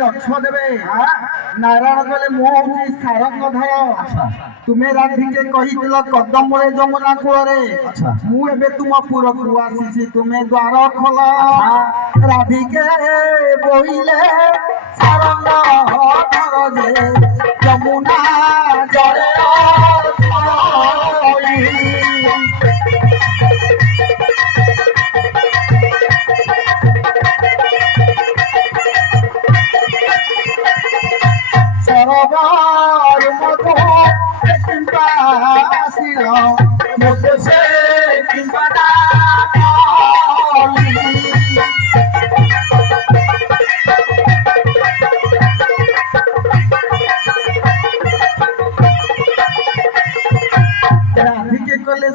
ଲକ୍ଷ୍ୟ ଦେବେ ନାରାୟଣ କହିଲେ ମୁଁ ହଉଛି ସାରଙ୍ଗଧର ତୁମେ ରାଧିକେ କହିଥିଲ କଦମୂଳେ ଯମୁନା କୂଳରେ ମୁଁ ଏବେ ତୁମ ପୁରକୁ ଆସିଛି ତୁମେ ଦ୍ୱାର ଖୋଲ ରାଧିକେ ବୋଇଲେ ସାରଙ୍ଗଧର ଯେ ଯମୁନା ଜଳେ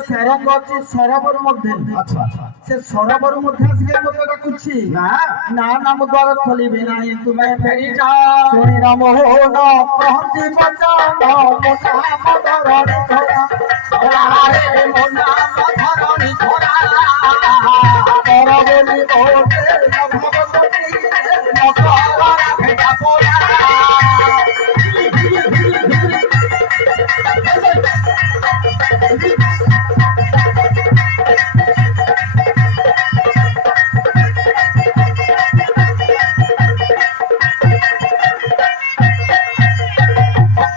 ସରଙ୍ଗ ଅଛି ସରୋବର ମଧ୍ୟ ସେ ସରୋବର ମଧ୍ୟ ଆସିକି ମତେ ଡାକୁଛି ନା ନା ମୁଁ ଦ୍ୱାର ଖୋଲିବି ନାହିଁ ତୁମେ ଫେରି ଯାଅ ଶୁଣି ରାମ ହୋନ କହନ୍ତି ବଚନ ମୋ ନାମ ଧରଣୀ ଧରା ମୋ ନାମ ଧରଣୀ ଧରା କର ବୋଲି ମୋଟେ ଭଗବତୀ ନକରା ଭେଟା ପରା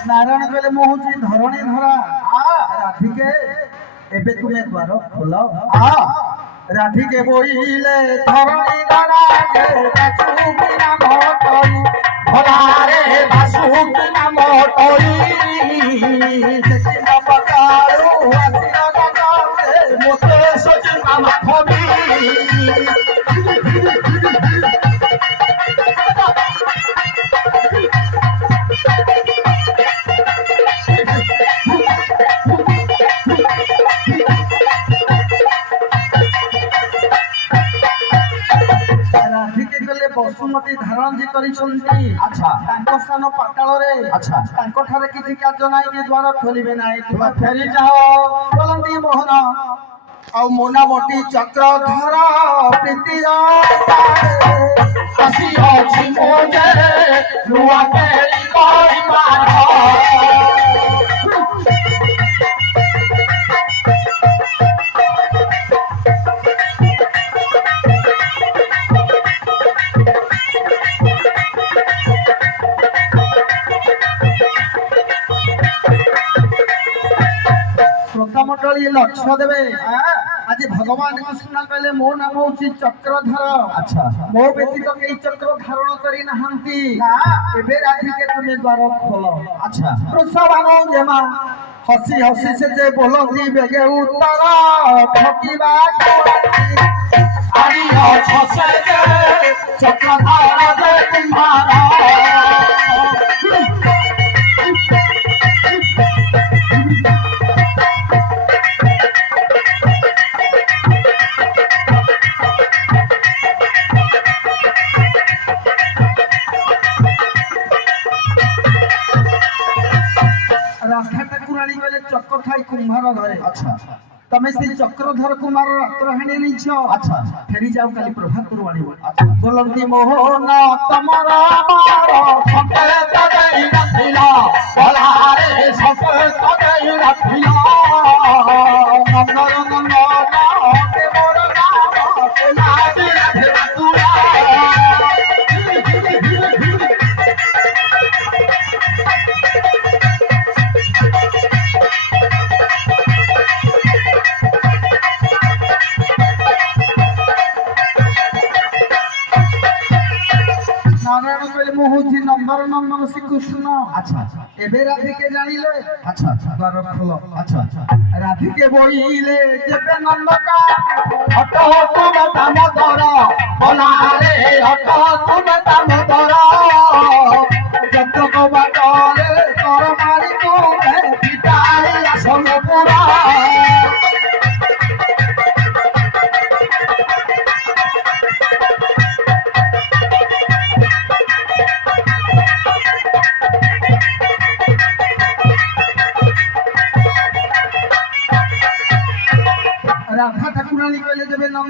नारायण कहले मु हूँ धरणी धरा राधिके एबे तुम्हें द्वार खोल राधिके बोइले धरणी धरा बासुकी नाम टोई भलारे बासुकी नाम टोई देखि न पकारू आसिना गंगे मोते सजि नाम खबी बसुमती धारण जी करिसंती अच्छा तांको स्थान पाताल रे अच्छा तांको ठारे किछि कार्य नाही के द्वार खोलिबे नाही तुम फेरी जाओ बोलंती मोहन आ मोना मोटी चक्रधर प्रीतिर हसी अछि मोजे लुआ केली कोई मार लक्ष्य देवे आज भगवान कृष्ण कहले मो नाम हूँ चक्रधर अच्छा मो व्यतीत कई चक्र धारण करी नहांती एबे राधिके तुमे द्वार खोल अच्छा वृषभान जेमा हसी हसी से जे बोलती बेगे उत्तर ठकीबा आरी हसे जे चक्रधर जे तुम्हारा चक्र थाई कुंभार धरे अच्छा तमे से चक्रधर कुमार रात्रहाणी नीच अच्छा फेरी जाओ काली प्रभात पुरवाणी अच्छा बोलंती मोहन तमरा मार सके तगई रखिला भलारे सके तगई रखिला नंदन नंदन के मोर नाम तुलाबी रखिला तुला नारायण कहले मु हूँ नंबर नंबर श्री कृष्ण अच्छा एबे राधिके जानिले अच्छा द्वार खोल अच्छा राधिके बोइले जेबे नंदका हटो तुम दामोदर बोलारे हटो तुम दामोदर जतक बाटरे कर मारी तुमे पिटाई आसन पुरा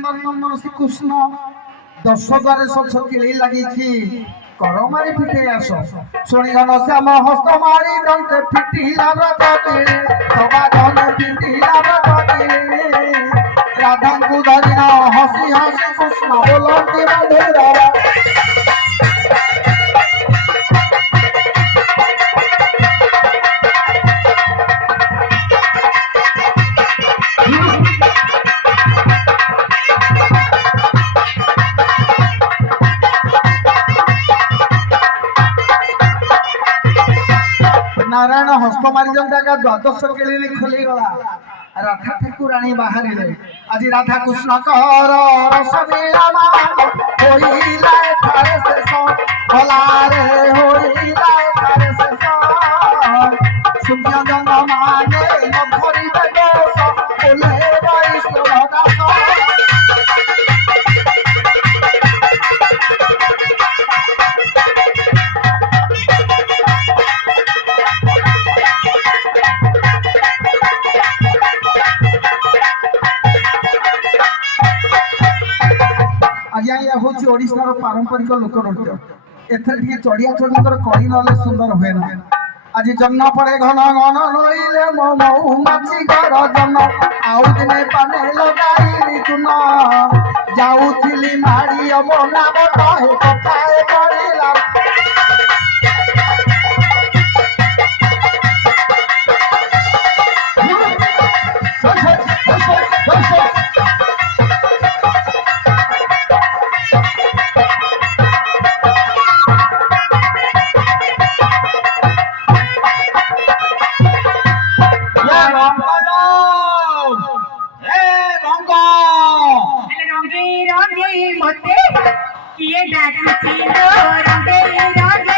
নন্দন শ্রীকৃষ্ণ 10 দ্বারে ছকিলি লাগিছি কর মারি ফিটে আস শুনি ঘন শ্যাম হস্ত মারি দন্তে ফিটিলা ব্রতী সবা ধনে ফিটিলা ব্রতী রাধাঙ্কু ধরিন হসি হসি কৃষ্ণ বলন্তি মধুর नारायण हस्त मारी द्वादश केली खोली गला राधा ठाकुराणी बाहरी आज राधा कृष्ण कर रस मिलना होइला थारे शेष भला रे होइला थारे शेष सूर्य जन्म माने न धरिबे दोष बोले वैष्णव दास आज्ञा ये हूँ ओडिशार पारंपरिक लोक नृत्य एथे चढ़िया चढ़ी कड़ी ना सुंदर हुए ना आज जन्म पड़े घन घन रोइले मो मऊ माची घर जन आउ दिने पाने लगाई चुन जाऊली माड़ी मो नाम कहे कथाए पड़िला रंगे रंगे मते किए डाकुची लो रंगे रंगे